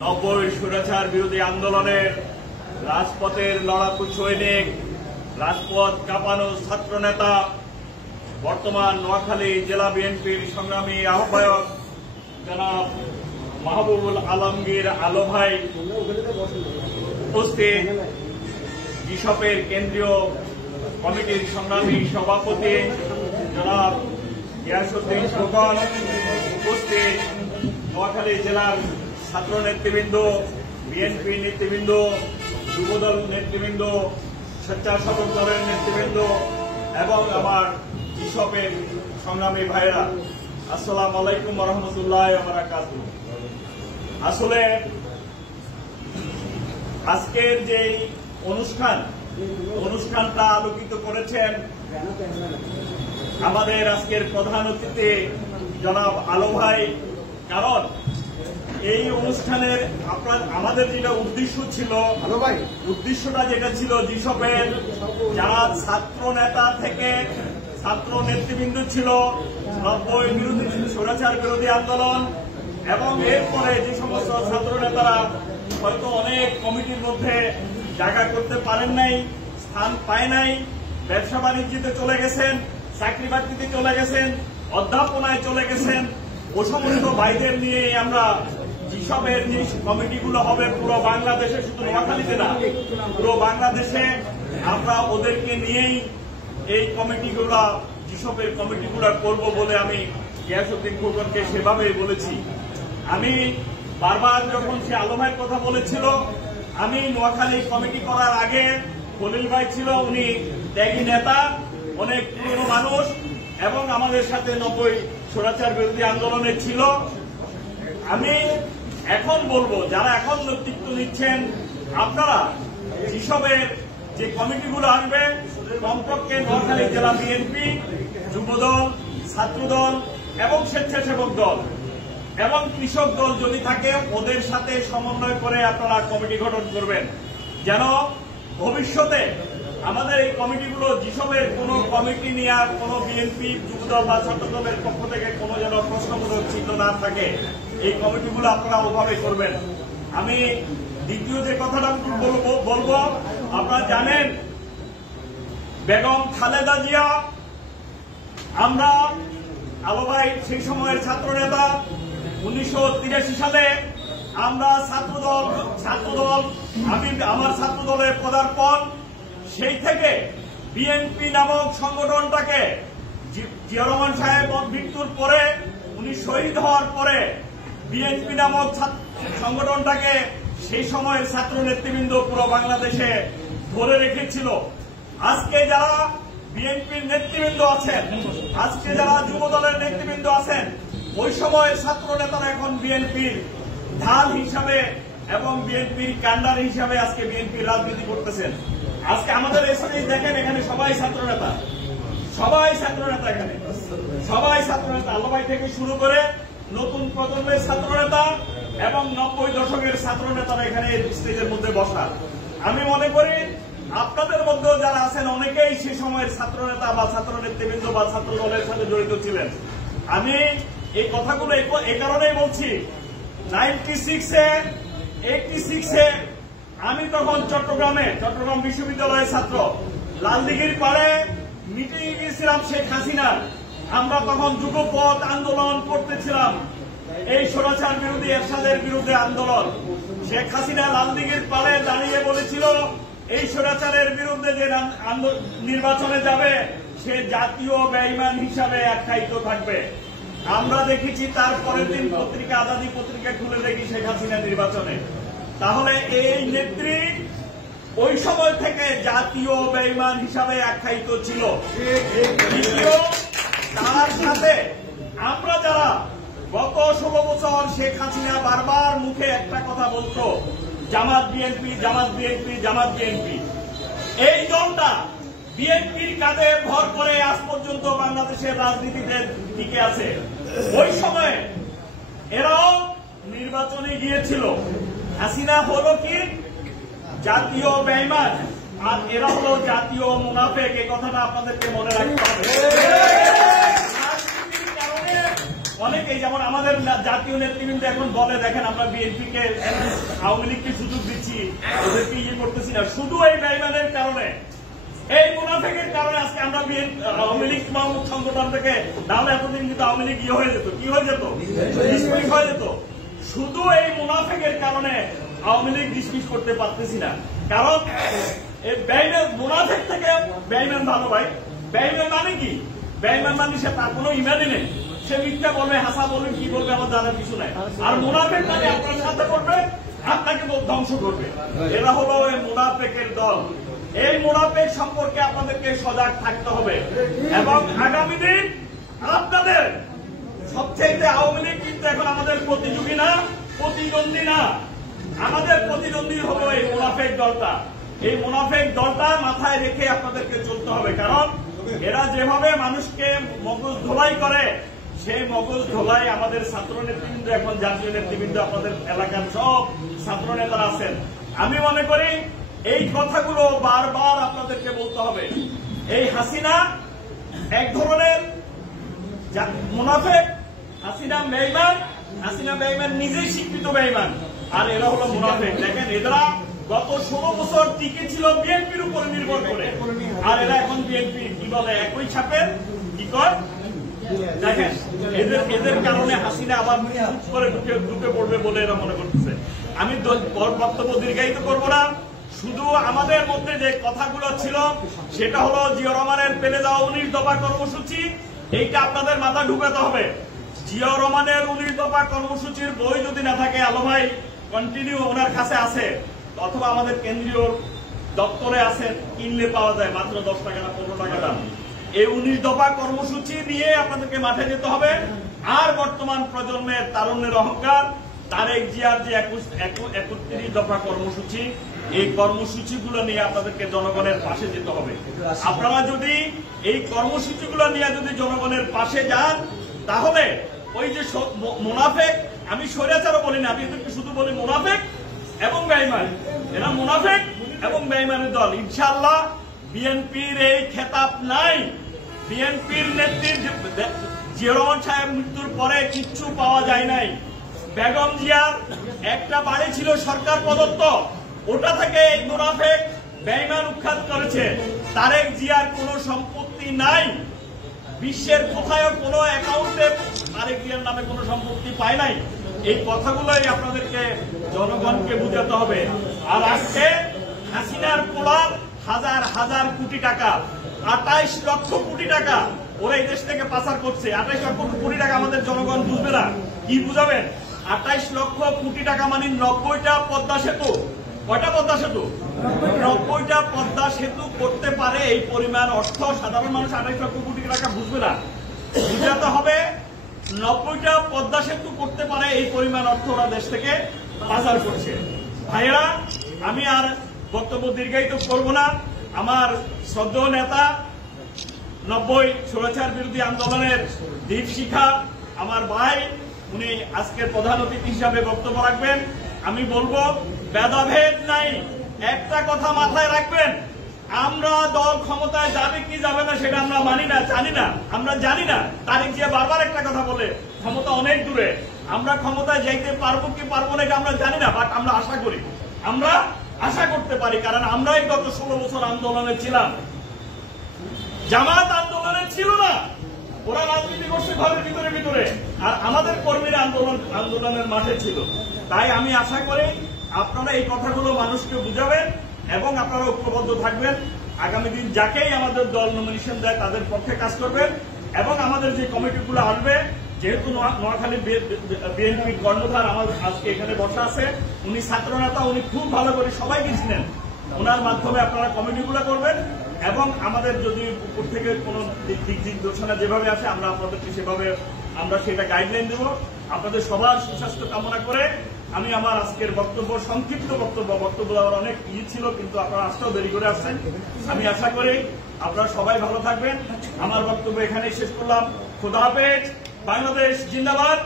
90 স্বৈরাচার বিরোধী আন্দোলনের রাজপথের লড়াকু সৈনিক, রাজপথ কাঁপানো ছাত্র নেতা, বর্তমান নোয়াখালী জেলা বিএনপির সংগ্রামী আহ্বায়ক জনাব মাহবুবুল আলমগীর আলো ভাই উপস্থিত, জিসপের কেন্দ্রীয় কমিটির সংগ্রামী সভাপতি জনাব গিয়াসউদ্দিন খোকন উপস্থিত, নোয়াখালী জেলার ছাত্র নেতৃবৃন্দ, বিএনপি নেতৃবৃন্দ, যুবদল নেতৃবৃন্দ, স্বেচ্ছাসেবক দলের নেতৃবৃন্দ এবং আমার জিসপের সংগ্রামী ভাইরা, আসসালামু আলাইকুম ওয়া রাহমাতুল্লাহি ওয়া বারাকাতুহু। আসলে আজকের যে অনুষ্ঠানটা আলোকিত করেছেন আমাদের আজকের প্রধান অতিথি জনাব আলো ভাই। কারণ এই অনুষ্ঠানের আমাদের যেটা উদ্দেশ্য ছিল, উদ্দেশ্যটা যেটা ছিল জিসপের যারা ছাত্র নেতা থেকে ছাত্র নেতৃবৃন্দ ছিল 90 স্বৈরাচার বিরোধী আন্দোলন এবং এরপরে যে সমস্ত ছাত্র নেতারা হয়তো অনেক কমিটির মধ্যে জায়গা করতে পারেন নাই, স্থান পায় নাই, ব্যবসা বাণিজ্যতে চলে গেছেন, চাকরি বাকরিতে চলে গেছেন, অধ্যাপনায় চলে গেছেন, ও সমস্ত ভাইদের নিয়ে আমরা জিসপের যে কমিটিগুলো হবে পুরো বাংলাদেশে, শুধু নোয়াখালীতে না, পুরো বাংলাদেশে আমরা ওদেরকে নিয়েই এই কমিটিগুলো, জিসপের কমিটিগুলো করব বলে আমি গিয়াসউদ্দিন খোকনকে সেভাবেই বলেছি। আমি বারবার যখন সে আলো ভাইয়ের কথা বলেছিল, আমি নোয়াখালী কমিটি করার আগে খলিল ভাই ছিল, উনি ত্যাগী নেতা, অনেক পুরনো মানুষ এবং আমাদের সাথে 90 স্বৈরাচার বিরোধী আন্দোলনে ছিল। আমি এখন বলবো, যারা এখন নেতৃত্ব নিচ্ছেন, আপনারা জিসপের যে কমিটিগুলো আসবে কমপক্ষে নোয়াখালী জেলা বিএনপি, যুবদল, ছাত্রদল এবং স্বেচ্ছাসেবক দল এবং কৃষক দল যদি থাকে ওদের সাথে সমন্বয় করে আপনারা কমিটি গঠন করবেন, যেন ভবিষ্যতে আমাদের এই কমিটিগুলো জিসপের কোন কমিটি নিয়ে কোন বিএনপি, যুবদল বা ছাত্রদলের পক্ষ থেকে কোন যেন প্রশ্নবোধক চিহ্ন না থাকে, এই কমিটিগুলো আপনারা ওভাবে করবেন। আমি দ্বিতীয় যে কথাটা বলবো, আপনারা জানেন বেগম খালেদা জিয়া, আমরা আলো ভাই সেই সময়ের ছাত্র নেতা, 1983 সালে আমরা ছাত্রদল আমি আমার ছাত্রদলের পদার্পণ, সেই থেকে বিএনপি নামক সংগঠনটাকে জিয়া রহমান সাহেব মৃত্যুর পরে, উনি শহীদ হওয়ার পরে বিএনপি নামক সংগঠনটাকে সেই সময়ের ছাত্র নেতৃবৃন্দ পুরো বাংলাদেশে ধরে রেখেছিল। আজকে যারা বিএনপির নেতৃবৃন্দ আছেন, আজকে যারা যুবদলের নেতৃবৃন্দ আছেন, ওই সময়ের ছাত্র নেতারা এখন বিএনপির ঢাল হিসাবে এবং বিএনপির কান্ডার হিসাবে আজকে বিএনপির রাজনীতি করতেছেন। আজকে আমাদের এসে দেখেন, এখানে সবাই ছাত্র নেতা, এখানে সবাই ছাত্র নেতা, আল্লাহ ভাই থেকে শুরু করে নতুন প্রজন্মের ছাত্র নেতা এবং 90 দশকের ছাত্র নেতারা এখানে স্টেজের মধ্যে বসা। আমি মনে করি আপনাদের মধ্যেও যারা আছেন অনেকেই সে সময়ের ছাত্র নেতা বা ছাত্র নেতৃবৃন্দ বা ছাত্র দলের সাথে জড়িত ছিলেন। আমি এই কথাগুলো এই কারণেই বলছি, 86-এ আমি তখন চট্টগ্রাম বিশ্ববিদ্যালয়ের ছাত্র, লালদিঘির পাড়ে মিটিং গিয়েছিলাম শেখ হাসিনার। আমরা তখন যুগপৎ আন্দোলন করতেছিলাম, এই স্বৈরাচার বিরোধী এরশাদের বিরুদ্ধে আন্দোলন। শেখ হাসিনা লালদিঘির পাড়ে দাঁড়িয়ে বলেছিল এই স্বৈরাচারের বিরুদ্ধে যে নির্বাচনে যাবে সে জাতীয় বেঈমান হিসাবে আখ্যায়িত থাকবে। আমরা দেখেছি তার পরের দিন পত্রিকা, আজাদী পত্রিকা খুলে দেখি শেখ হাসিনা নির্বাচনে। তাহলে এই নেত্রী ওই সময় থেকে জাতীয় বেঈমান হিসাবে আখ্যায়িত ছিল। তার সাথে আমরা যারা গত 16 বছর শেখ হাসিনা বারবার মুখে একটা কথা বলতো, জামাত বিএনপি, এই দলটা বিএনপির কাঁধে ভর করে আজ পর্যন্ত বাংলাদেশের রাজনীতিতে টিকে আছে। ওই সময়ে এরাও নির্বাচনে গিয়েছিল। হাসিনা হলো কি জাতীয় বেঈমান, আর এরা হলো জাতীয় মুনাফেক। এই কথাটা আপনাদেরকে মনে রাখতে হবে। অনেকেই যেমন আমাদের জাতীয় নেতৃবৃন্দ এখন বলে দেখেন আমরা বিএনপি কে আওয়ামী লীগকে সুযোগ দিচ্ছি, ওদেরকে ইয়ে করতেছি না, শুধু এই বেঈমানের কারণে, এই মুনাফিকের কারণে আজকে আমরা আওয়ামী লীগ সংগঠন থেকে, তাহলে এতদিন কিন্তু আওয়ামী লীগ ইয়ে হয়ে যেত, কি হয়ে যেত, ডিসমিস হয়ে যেত। শুধু এই মুনাফিকের কারণে আওয়ামী লীগ ডিসমিস করতে পারতেছি না, কারণ এই বেঈমান মুনাফিক থেকে বেঈমান ভালো ভাই। বেঈমান মানে কি? বেঈমান মানে সে তার কোনো ইমানই নেই, সে মিথ্যা বলবে, হাসা বলবে, কি বলবে আমার জানার কিছু নাই। আর মুনাফিক মানে আপনার সাথে করবে, আপনাকে ধ্বংস করবে। এরা হলো এই মুনাফিকের দল। এই মুনাফিক সম্পর্কে আপনাদেরকে সজাগ থাকতে হবে এবং আগামী দিন আপনাদের সবচেয়ে আওয়ামী লীগ কিন্তু এখন আমাদের প্রতিযোগী না, প্রতিদ্বন্দ্বী না, আমাদের প্রতিদ্বন্দ্বী হলো এই মুনাফিক দলটা। এই মুনাফিক দলটা মাথায় রেখে আপনাদেরকে চলতে হবে, কারণ এরা যেভাবে মানুষকে মগজ ধোলাই করে, সেই মগজ ধোলাই আমাদের ছাত্র নেতৃবৃন্দ, এখন জাতীয় নেতৃবৃন্দ, আপনাদের এলাকার সব ছাত্র নেতারা আছেন। আমি মনে করি এই কথাগুলো বারবার আপনাদেরকে বলতে হবে। এই হাসিনা এক ধরনের মুনাফিক, হাসিনা বেঈমান, হাসিনা বেঈমান, নিজেই স্বীকৃত বেঈমান, আর এরা হলো মুনাফিক। দেখেন এরা গত 16 বছর টিকে ছিল বিএনপির উপর নির্ভর করে, আর এরা এখন বিএনপি কি বলে একই ছাপের কি কর। দেখেন এদের কারণে হাসিনা আবার করে ঢুকে পড়বে বলে এরা মনে করতেছে। আমি বক্তব্য দীর্ঘায়িত করবো না, শুধু আমাদের মধ্যে যে কথাগুলো ছিল সেটা হলো জিয়াউর রহমানের ফেলে দেওয়া 19 দফা কর্মসূচি, এইটা আপনাদের মাথা ঢুকাতে হবে। জিয়াউর রহমানের 19 দফা কর্মসূচির বই যদি না থাকে, আলো ভাই কন্টিনিউ ওনার কাছে আছে, অথবা আমাদের কেন্দ্রীয় দপ্তরে আছে, কিনলে পাওয়া যায় মাত্র 10 টাকা না 15 টাকা দাম। এই 19 দফা কর্মসূচি নিয়ে আপনাদেরকে মাঠে যেতে হবে। আর বর্তমান প্রজন্মের তারুণ্যের অহংকার তারেক জিয়ার যে 31 দফা কর্মসূচি, এই কর্মসূচিগুলো নিয়ে আপনাদেরকে জনগণের পাশে যেতে হবে। আপনারা যদি এই কর্মসূচিগুলো নিয়ে যদি জনগণের পাশে যান, তাহলে ওই যে মুনাফিক, আমি স্বৈরাচারও বলি না, আমি এদেরকে শুধু বলি মুনাফিক এবং বেঈমান, এরা মুনাফিক এবং বেঈমানের দল। ইনশাআল্লাহ বিএনপির এই খেতাব নাই। বিএনপির নেতৃত্ব জিয়াউর রহমান সাহেব মৃত্যুর পরে কিচ্ছু পাওয়া যায় নাই। বেগম জিয়ার একটা বাড়ি ছিল সরকার প্রদত্ত, ওটা থেকে এই মুনাফিক বেঈমান উৎখাত করেছে। তারেক জিয়ার কোন সম্পত্তি নাই, বিশ্বের কোথায় কোনো অ্যাকাউন্টে তারেক জিয়ার নামে কোনো সম্পত্তি পায় নাই। এই কথাগুলোই আপনাদেরকে জনগণকে বুঝাতে হবে। আর আজকে হাসিনার পোলার হাজার হাজার কোটি টাকা, 28 লক্ষ কোটি টাকা ওরা এই দেশ থেকে পাচার করছে। 28 লক্ষ কোটি টাকা আমাদের জনগণ বুঝবে না, কি বুঝাবেন? 28 লক্ষ কোটি টাকা মানে 90টা পদ্মা সেতু। কয়টা পদ্মা সেতু? 90টা পদ্মা সেতু করতে পারে এই পরিমাণ অর্থ সাধারণ মানুষ 28 লক্ষ কোটি টাকা বুঝবে না। বুঝাতে হবে 90টা পদ্মা সেতু করতে পারে এই পরিমাণ অর্থ ওরা দেশ থেকে পাচার করছে। ভাইয়েরা, আমি আর বক্তব্য দীর্ঘায়িত করব না। আমার শ্রদ্ধেয় নেতা 90 স্বৈরাচার বিরোধী আন্দোলনের দীপশিখা আমার ভাই, উনি আজকের প্রধান অতিথি হিসাবে বক্তব্য রাখবেন। আমি বলবো ভেদাভেদ নাই, একটা কথা মাথায় রাখবেন, আমরা দল ক্ষমতায় যাবে কি যাবে না সেটা আমরা মানি না, জানি না, আমরা জানি না। তারেক জিয়া বারবার একটা কথা বলে, ক্ষমতা অনেক দূরে, আমরা ক্ষমতায় যাইতে পারবো কি পারবো না এটা আমরা জানি না, বাট আমরা আশা করি, আমরা আশা করতে পারি, কারণ আমরাই গত 16 বছর আন্দোলনে ছিলাম। জামাত আন্দোলনে ছিল না, ওরা রাজনীতি করছে ঘরের ভিতরে ভিতরে, আর আমাদের কর্মীরা আন্দোলনের মাঠে ছিল। তাই আমি আশা করি আপনারা এই কথাগুলো মানুষকে বুঝাবেন এবং আপনারা ঐক্যবদ্ধ থাকবেন। আগামী দিন যাকেই আমাদের দল নমিনেশন দেয় তাদের পক্ষে কাজ করবেন এবং আমাদের যে কমিটিগুলো আসবে, যেহেতু নোয়াখালী বিএনপির কর্ণধার আমার আজকে এখানে বসা আছে, উনি ছাত্র নেতা, উনি খুব ভালো করে সবাইকে চিনেন, ওনার মাধ্যমে আপনারা কমিটিগুলো করবেন এবং আমাদের যদি উপর থেকে কোনো দিক নির্দেশনা যেভাবে আছে আমরা আপনাদেরকে সেভাবে আমরা সেটা গাইডলাইন দেব। আপনাদের সবার সুস্বাস্থ্য কামনা করে আমি আমার আজকের বক্তব্য, সংক্ষিপ্ত বক্তব্য দেওয়ার অনেক ছিল, কিন্তু আপনারা আসতেও দেরি করে আসছেন। আমি আশা করি আপনারা সবাই ভালো থাকবেন। আমার বক্তব্য এখানেই শেষ করলাম। খোদা হাফেজ। বাংলাদেশ জিন্দাবাদ।